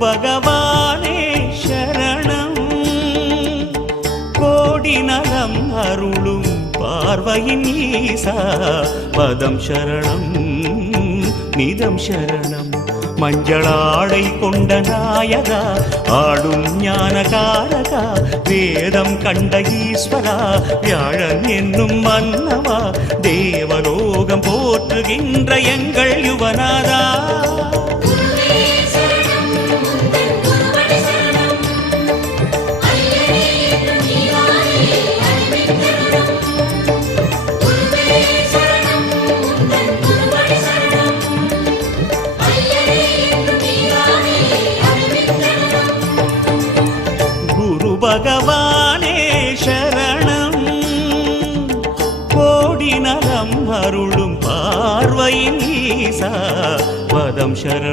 பகவானே சரணம் கோடி நலம் அருளும் பார்வையின் ஈசா பதம் சரணம் நிதம் சரணம் மஞ்சளாடை கொண்ட நாயகா ஆடும் ஞானகாரகா வேதம் கண்ட ஈஸ்வரா வியாழன் என்னும் மன்னவா தேவலோகம் போற்றுகின்ற எங்கள் யுவனாதா பகவானே சரணம் கோடி நலம் அருளும் பார்வையின் ஈசா பதம் சரணம்